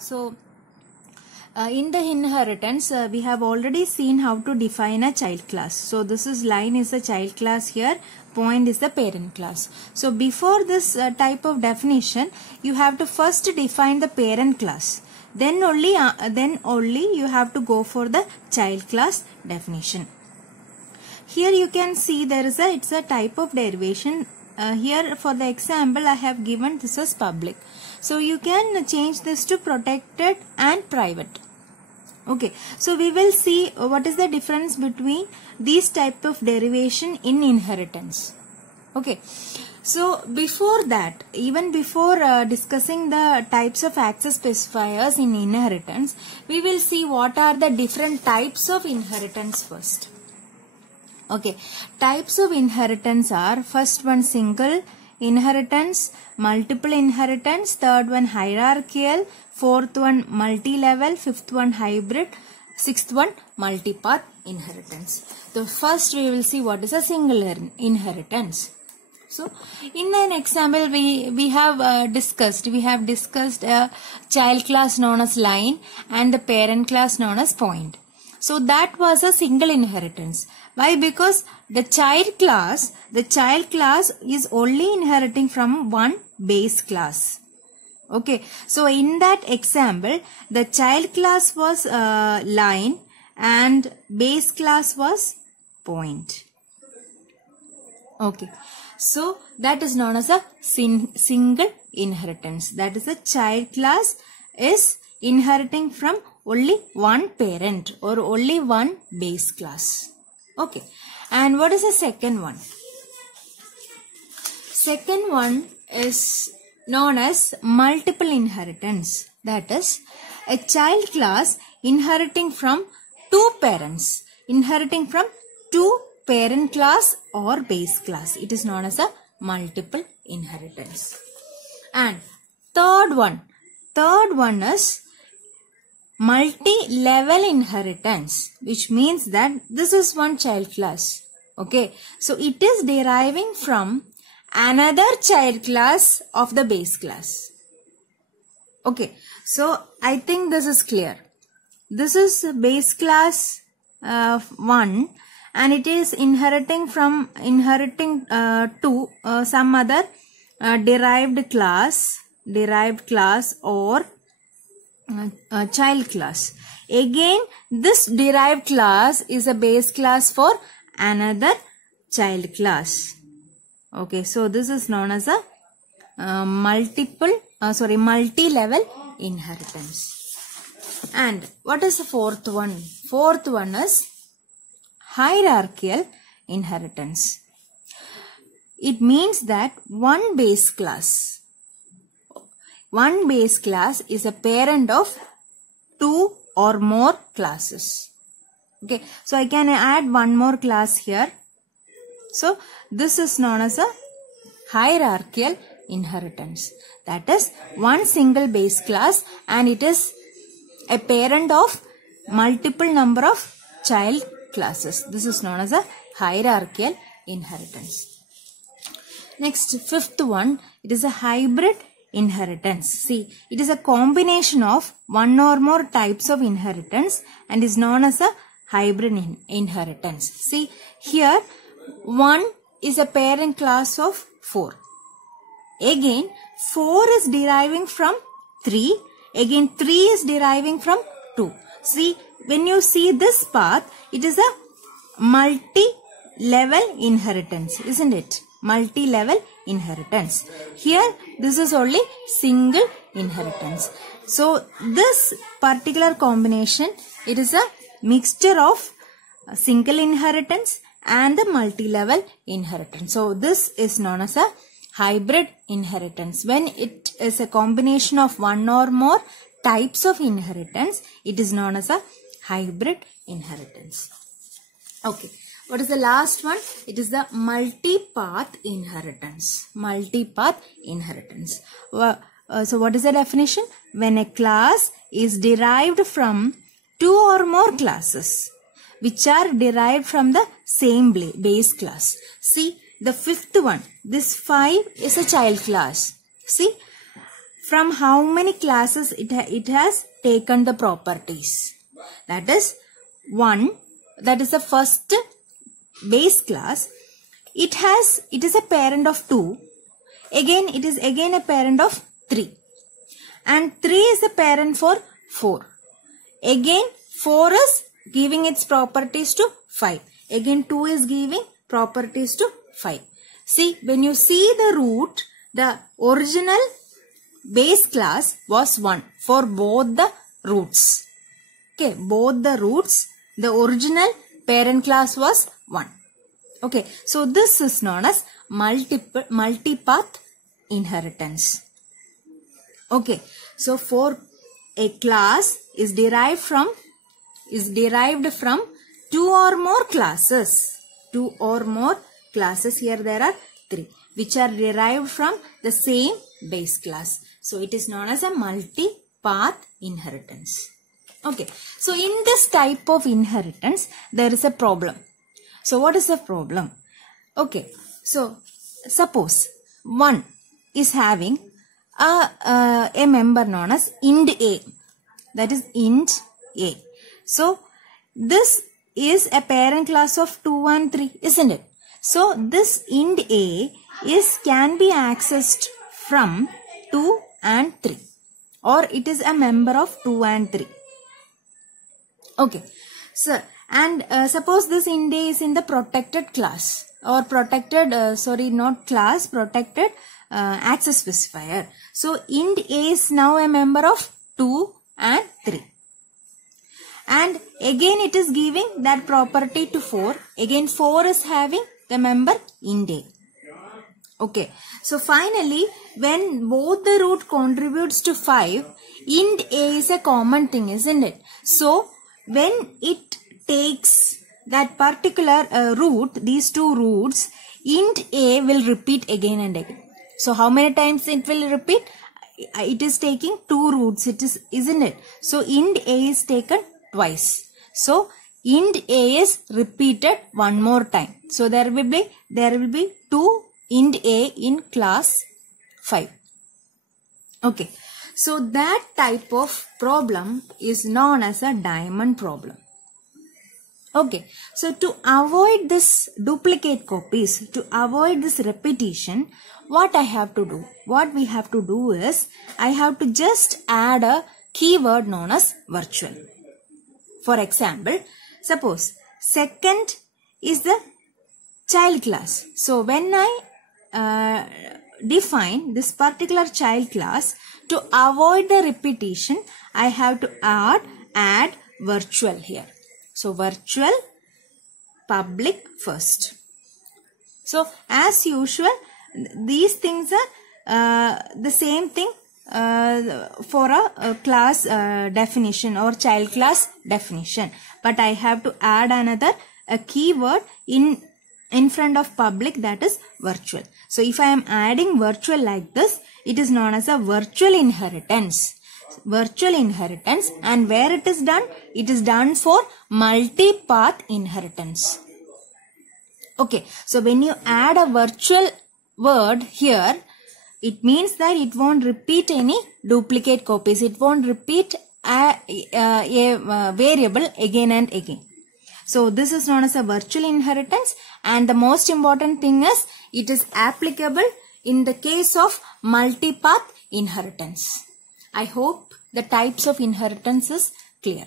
So in the inheritance, we have already seen how to define a child class. So this is line is the child class here, point is the parent class. So before this type of definition, you have to first define the parent class. Then only you have to go for the child class definition. Here you can see there is it's a type of derivation. Here for the example I have given this as public. So you can change this to protected and private. Okay, so we will see what is the difference between these type of derivation in inheritance. Okay, so before that, even before discussing the types of access specifiers in inheritance, we will see what are the different types of inheritance first. Okay, types of inheritance are first one single inheritance, multiple inheritance, third one hierarchical, fourth one multi-level, fifth one hybrid, sixth one multipath inheritance. So first we will see what is a single inheritance. So in an example we have discussed a child class known as line and the parent class known as point. So that was a single inheritance. Why? Because the child class is only inheriting from one base class. Okay. So in that example, the child class was line and base class was point. Okay. So that is known as a single inheritance. That is, the child class is inheriting from only one parent or only one base class. Okay. And what is the second one? Second one is known as multiple inheritance. That is, a child class inheriting from two parents, inheriting from two parent class or base class. It is known as a multiple inheritance. And third one is multi-level inheritance, which means that this is one child class. Okay, so it is deriving from another child class of the base class. Okay, so I think this is clear. This is base class 1 and it is inheriting to some other derived class or child class. Again, this derived class is a base class for another child class. Okay, so this is known as a multi-level inheritance. And what is the fourth one? Fourth one is hierarchical inheritance. It means that one base class is a parent of two or more classes. Okay, so I can add one more class here. So this is known as a hierarchical inheritance. That is, one single base class and it is a parent of multiple number of child classes. This is known as a hierarchical inheritance. Next, fifth one, it is a hybrid inheritance. See, it is a combination of one or more types of inheritance and is known as a hybrid inheritance. See, here 1 is a parent class of 4. Again, 4 is deriving from 3. Again, 3 is deriving from 2. See, when you see this path, it is a multi-level inheritance, isn't it? Multi-level inheritance. Here, this is only single inheritance. So, this particular combination, it is a mixture of single inheritance and the multi-level inheritance. So, this is known as a hybrid inheritance. When it is a combination of one or more types of inheritance, it is known as a hybrid inheritance. Okay. What is the last one? It is the multipath inheritance. Multipath inheritance. So what is the definition? When a class is derived from two or more classes which are derived from the same base class. See, the fifth one, this 5 is a child class. See, from how many classes it has taken the properties. That is 1, that is the first base class. It is a parent of 2. Again, it is again a parent of 3. And 3 is the parent for 4. Again, 4 is giving its properties to 5. Again, 2 is giving properties to 5. See, when you see the root, the original base class was 1 for both the roots. Okay, both the roots, the original parent class was 1. Okay, so this is known as multipath inheritance. Okay, so for a class is derived from 2 or more classes. 2 or more classes, here there are 3, which are derived from the same base class. So it is known as a multipath inheritance. Okay, so in this type of inheritance, there is a problem. So what is the problem? Okay, so suppose 1 is having a member known as int A. That is int A. So this is a parent class of 2 and 3, isn't it? So this int A can be accessed from 2 and 3, or it is a member of 2 and 3. Okay, so and suppose this int A is in the protected class, or protected, protected access specifier. So int A is now a member of 2 and 3. And again it is giving that property to 4. Again 4 is having the member int A. Okay, so finally when both the root contributes to 5, int A is a common thing, isn't it? So when it takes that particular root, these two roots, int A will repeat again and again. So how many times it will repeat? It is taking 2 roots, isn't it? So int A is taken twice. So int A is repeated one more time. So there will be 2 int A in class 5. Okay. So that type of problem is known as a diamond problem. Okay. So to avoid this duplicate copies, to avoid this repetition, what I have to do? What we have to do is, I have to just add a keyword known as virtual. For example, suppose second is the child class. So when I define this particular child class, to avoid the repetition, I have to add virtual here. So virtual public first. So as usual, these things are the same thing for a class definition or child class definition. But I have to add a keyword in front of public, that is virtual. So if I am adding virtual like this, it is known as a virtual inheritance. Virtual inheritance, and where it is done? It is done for multipath inheritance. Okay, so when you add a virtual word here, it means that it won't repeat any duplicate copies. It won't repeat a variable again and again. So this is known as a virtual inheritance, and the most important thing is it is applicable in the case of multipath inheritance. I hope the types of inheritance is clear.